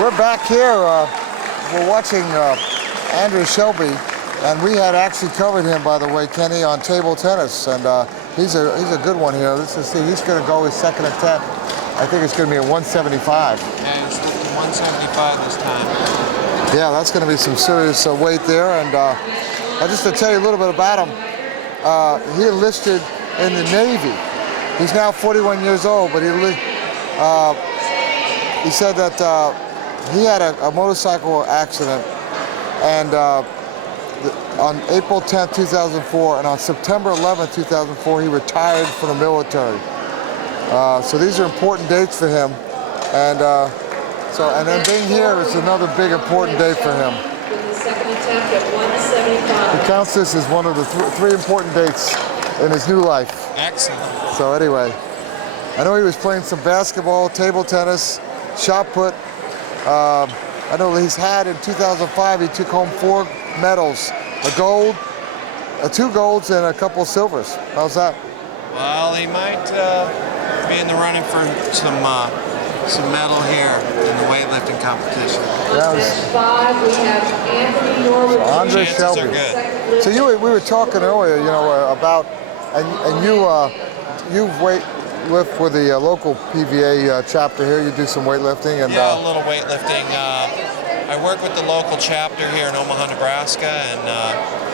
We're back here. We're watching Andrew Shelby, and we had actually covered him, by the way, Kenny, on table tennis, and he's a good one here. Let's see. He's going to go his second attempt. I think it's going to be a 175. Yeah, he's 175 this time. Yeah, that's going to be some serious weight there. And just to tell you a little bit about him, he enlisted in the Navy. He's now 41 years old, but he said that he had a motorcycle accident, and on April 10th, 2004, and on September 11th, 2004, he retired from the military. So these are important dates for him, and then being here is another big important day for him. He counts this as one of the three important dates in his new life. Excellent. So anyway, I know he was playing some basketball, table tennis, shot put. I know he's had in 2005, he took home 4 medals, a gold, 2 golds, and a couple of silvers. How's that? Well, he might be in the running for some medal here in the weightlifting competition. Bench 5, we have Anthony Norwood. Andre Shelby. Are good. So we were talking earlier, about, and you lift with the local PVA chapter here. You do some weightlifting and yeah, a little weightlifting. I work with the local chapter here in Omaha, Nebraska, and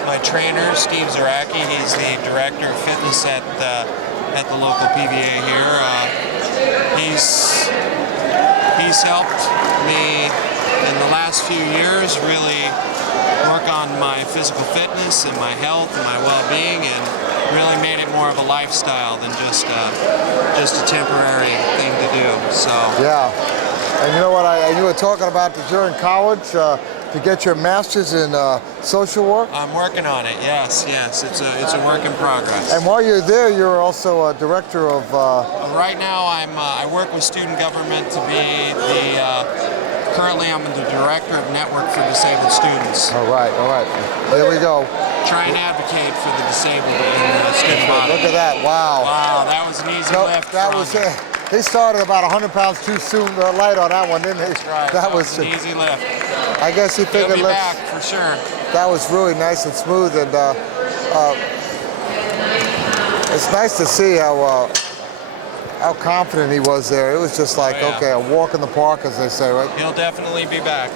my trainer, Steve Zaracki, he's the director of fitness at the local PVA here. He's helped me in the last few years really work on my physical fitness and my health and my well-being, and really made it more of a lifestyle than just a temporary thing to do. So yeah, and you know what? You were talking about that you're in college to get your master's in social work. I'm working on it. Yes. It's a work in progress. And while you're there, you're also a director of. Right now, I work with student government to be the. Currently, I'm the director of Network for Disabled Students. All right. There we go. Try and advocate for the disabled in the student body. Look at that! Wow. Wow, that was an easy lift. That was it. He started about 100 pounds too soon, light on that one, didn't he? That's right. That was an easy lift. I guess he figured. He'll be back for sure. That was really nice and smooth, and it's nice to see how confident he was there. It was just like, okay, a walk in the park, as they say, right? He'll definitely be back.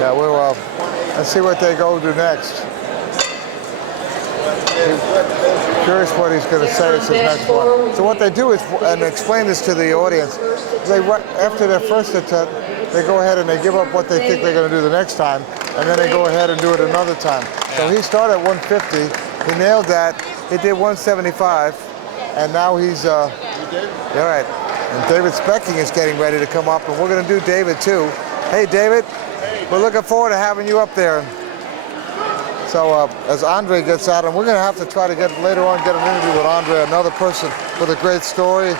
Yeah, we'll let's see what they go do next. Curious what he's going to say is his next one. So what they do is, and explain this to the audience, after their first attempt, they go ahead and they give up what they think they're going to do the next time, and then they go ahead and do it another time. Yeah. So he started at 150, he nailed that, he did 175, and now he's, all right. And David Specking is getting ready to come up, and we're going to do David too. Hey David, we're looking forward to having you up there. So as Andre gets out, and we're going to have to try to later on get an interview with Andre, another person with a great story,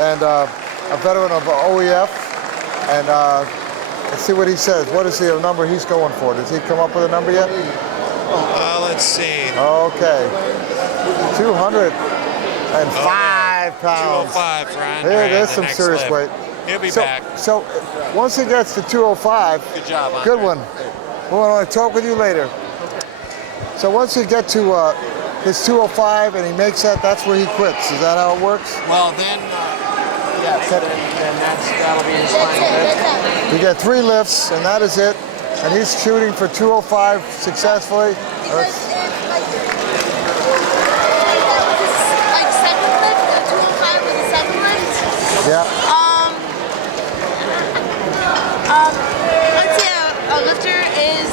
and a veteran of OEF, and let's see what he says. What is the number he's going for? Does he come up with a number yet? Let's see. Okay, 205 pounds. 205 for Andre. There's some serious weight. He'll be back. So once he gets to 205, good job, Andre. Good one. We're going to talk with you later. So once you get to his 205 and he makes that's where he quits. Is that how it works? Well, then, that'll be his final lift. You get 3 lifts, and that is it. And he's shooting for 205 successfully. Like second lift, 205 with the second lift? Yeah. Let's say a lifter is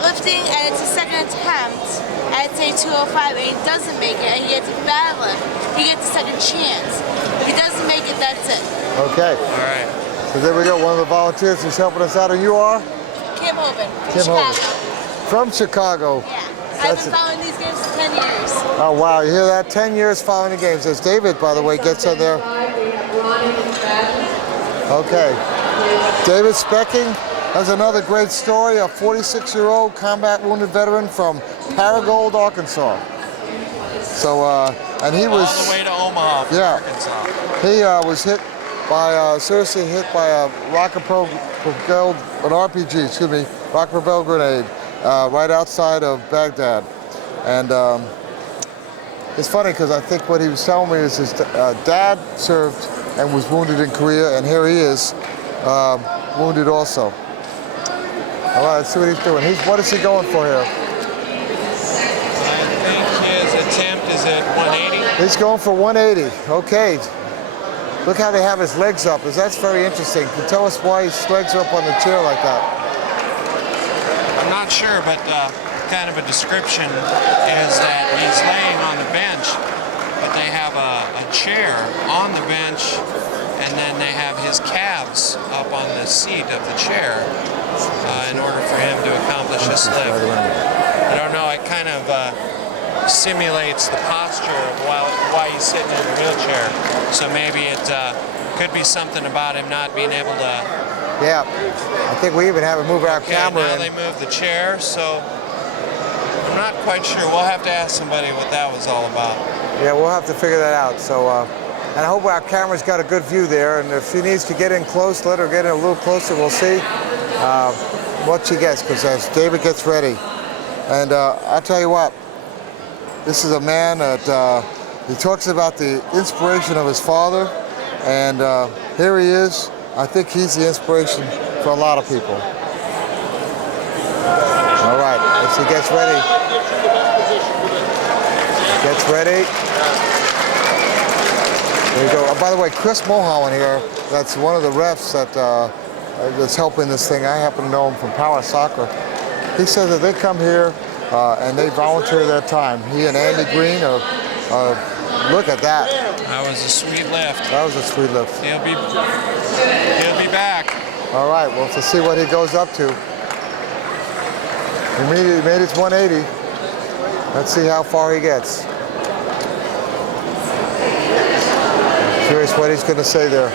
lifting and it's a second attempt at say 205 and he doesn't make it and he gets a bad lift, he gets a second chance. If he doesn't make it, that's it. Okay. All right. So there we go, one of the volunteers who's helping us out, and you are? Kim Hoban, Kim Chicago. Hoban. From Chicago. Yeah. I've been following these games for 10 years. Oh wow, you hear that? 10 years following the games. As David, by the way, gets on there. Okay. David Specking has another great story, a 46-year-old combat wounded veteran from Paragould, Arkansas. So, and he was... all the way to Omaha from Arkansas. He was hit by seriously hit by a rocket-propelled, an RPG, excuse me, rocket-propelled grenade right outside of Baghdad. And it's funny because I think what he was telling me is his dad served and was wounded in Korea, and here he is, wounded also. All right, let's see what he's doing. What is he going for here? I think his attempt is at 180. He's going for 180. Okay. Look how they have his legs up. That's very interesting. Can you tell us why his legs are up on the chair like that? I'm not sure, but kind of a description is that he's laying on the bench, but they have a chair on the bench, and then they have his calves up on the seat of the chair in order for him to accomplish this lift. I don't know, it kind of simulates the posture of why he's sitting in a wheelchair. So maybe it could be something about him not being able to... Yeah, I think we even have him move our camera now in. they move the chair, so I'm not quite sure. We'll have to ask somebody what that was all about. Yeah, we'll have to figure that out. So, and I hope our camera's got a good view there, and if she needs to get in close, let her get in a little closer, we'll see what she gets, because as David gets ready. And I'll tell you what, this is a man that he talks about the inspiration of his father, and here he is. I think he's the inspiration for a lot of people. All right, as he gets ready. Gets ready. There you go. Oh, by the way, Chris Mulholland here, that's one of the refs that's helping this thing. I happen to know him from Power Soccer. He says that they come here and they volunteer their time. He and Andy Green look at that. That was a sweet lift. That was a sweet lift. He'll be back. All right, well, to see what he goes up to. He made his 180. Let's see how far he gets. Curious what he's going to say there.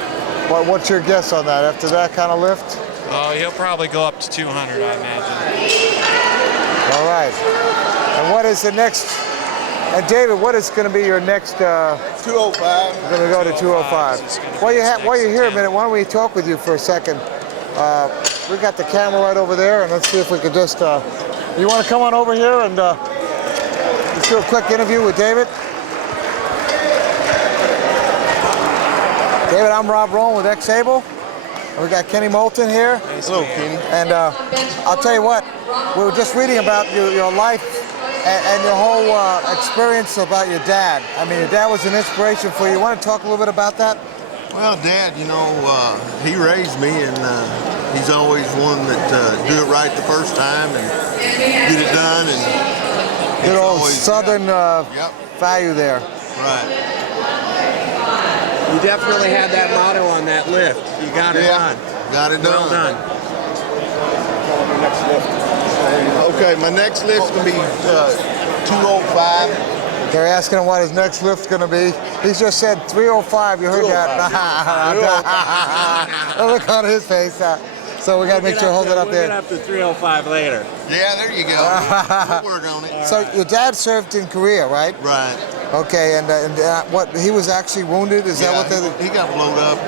What's your guess on that? After that kind of lift? Oh, he'll probably go up to 200, I imagine. All right. And what is the next? And David, what is going to be your next? 205. We're going to go to 205. While you're here a minute, why don't we talk with you for a second? We got the camera right over there, and let's see if we could just. You want to come on over here and let's do a quick interview with David. David, I'm Rob Rowan with X-Able. We got Kenny Moulton here. Hello, Kenny. And I'll tell you what, we were just reading about your life and your whole experience about your dad. I mean, your dad was an inspiration for you. You want to talk a little bit about that? Well, Dad, you know, he raised me, and he's always one that do it right the first time and get it done. And Good old Southern Yep. value there. Right. You definitely had that motto on that lift. You got it done. Got it done. Well done. Okay, my next lift's gonna be 205. They're asking him what his next lift's going to be. He's just said 305. You heard that? Look on his face. So we got to make sure to hold it up there. We'll get up to 305 later. Yeah, there you go. We'll work on it. So your dad served in Korea, right? Right. Okay, and what? He was actually wounded. Is that what they? He got blowed up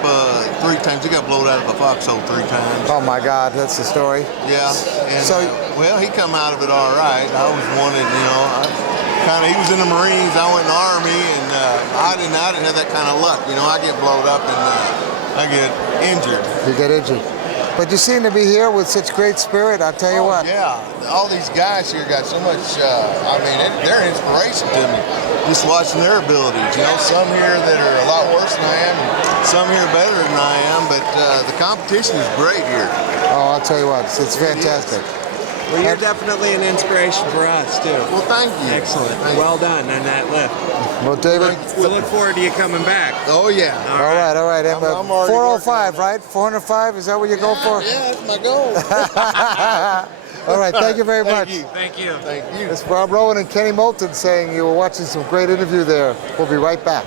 3 times. He got blowed out of a foxhole 3 times. Oh my God, that's the story. Yeah. And, So- well, he come out of it all right. I was wanted, you know. He was in the Marines. I went in the Army, and I didn't have that kind of luck. You know, I get blowed up and I get injured. You get injured. But you seem to be here with such great spirit. I'll tell you what. Yeah, all these guys here got so much. I mean, they're an inspiration to me. Just watching their abilities. You know, some here that are a lot worse than I am, and some here better than I am. But the competition is great here. Oh, I'll tell you what. It's fantastic. Well, you're definitely an inspiration for us, too. Well, thank you. Excellent. Thank you. Well done on that lift. Well, David. We look forward to you coming back. Oh yeah. All right. I'm already 405, right? 405. Is that what you go for? Yeah, that's my goal. All right. Thank you very much. Thank you. Thank you. It's Rob Rowan and Kenny Moulton saying you were watching some great interview there. We'll be right back.